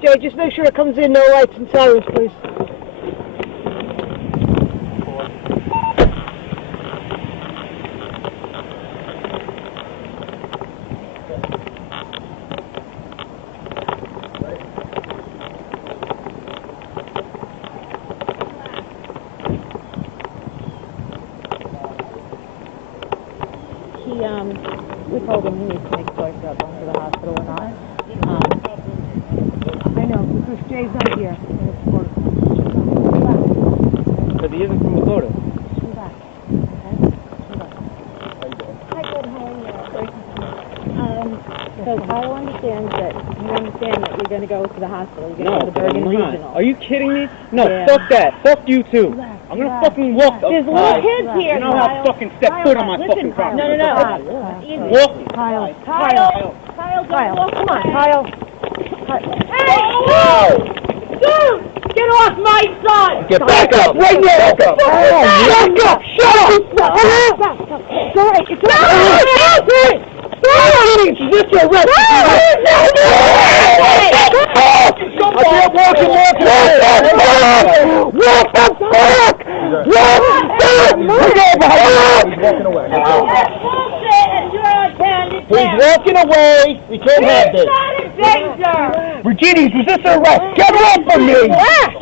Jay, just make sure it comes in, no lights and sirens, please. We told him he needs to make a choice about going to the hospital or not. I know, because Jay's not here. But he isn't from Bogota. Come back. Okay? Come back. Hi, good. How are you? So Kyle understands that you're going to go to the hospital. You're going to go to Bergen Regional. Are you kidding me? No, Yeah. fuck that. Fuck you too. Relax, I'm gonna relax. fucking walk the There's little kids here. You know how to fucking step foot on my fucking property. No. Walk. Kyle. Kyle, come on, Kyle. Hey! Whoa! Dude! Get off my son! Get back up! Right now! Back up! Back up! Shut up! It's all right. It's all right. This your arrest! I can't walk him off! What the fuck? He's walking away. He's walking away. We can't have this. Regina, he's resisting arrest. Get off of me! I'm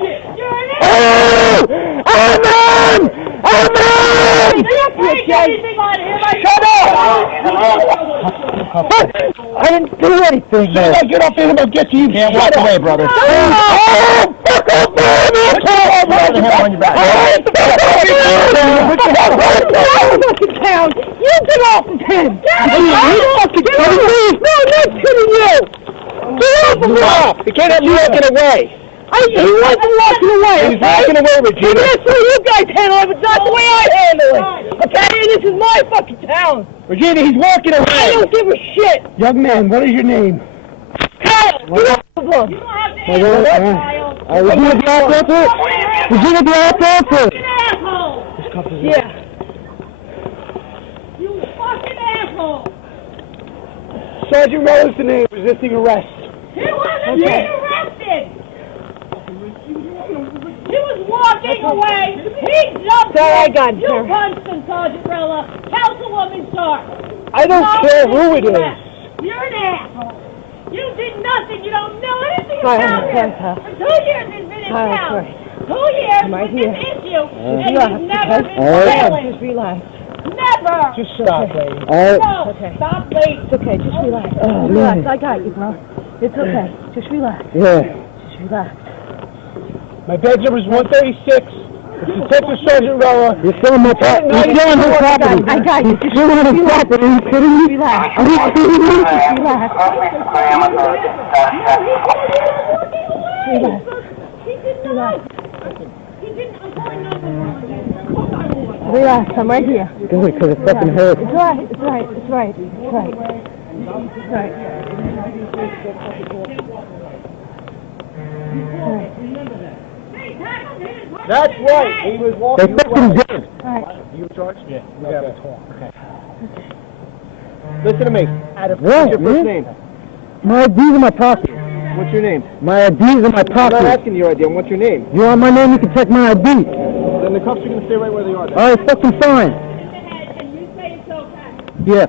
Shut up! I didn't do anything, man. I get off him, I'll get to you. Can't walk away, brother. Oh, fuck off, man! Put the hand on your back. Town. You get off of him! No, I'm not kidding you! Get off of him! We can't have you walking away. He wasn't walking away. He's walking away, Regina. That's the way you guys handle it, but not the way I handle it. Okay? And this is my fucking town. Regina, he's walking away. I don't give a shit. Young man, what is your name? Kyle! Get off of him! You don't have to answer that, Kyle. Regina, do you have to answer it? Regina, do you have to answer it? You fucking asshole! Yeah. You fucking asshole! Sergeant Roller's the name, resisting arrest. He wasn't being arrested! He was walking away. He jumped in. You punched him, Sergeant Rella. Councilwoman Sharp. I don't care who it is. You're an asshole. You did nothing. You don't know anything about him. For 2 years he's been in town. 2 years with this issue. And he's never been violent. Just relax. Never. Just stop, lady. No, stop, lady. It's okay. Just relax. Relax. I got you, bro. It's okay. Just relax. Yeah. Just relax. My badge number is 136. It's Detective Sergeant Rella. You're stealing my property. You're stealing his property. I got you. You're stealing his property. Are you kidding me? Relax. Are you kidding me? Relax. Relax. I'm right here. Good, because it fucking hurts. It's right. It's right. It's right. It's right. It's right. That's right. He was walking away. Right. You in charge? Yeah. We got to talk. Okay. Listen to me. What's your first name? My ID's in my pocket. What's your name? My ID's in my pocket. I'm not asking your ID. What's your name? You want my name? You can check my ID. Then the cuffs are going to stay right where they are. Then. All right, fucking fine. And you say it's okay. Yeah.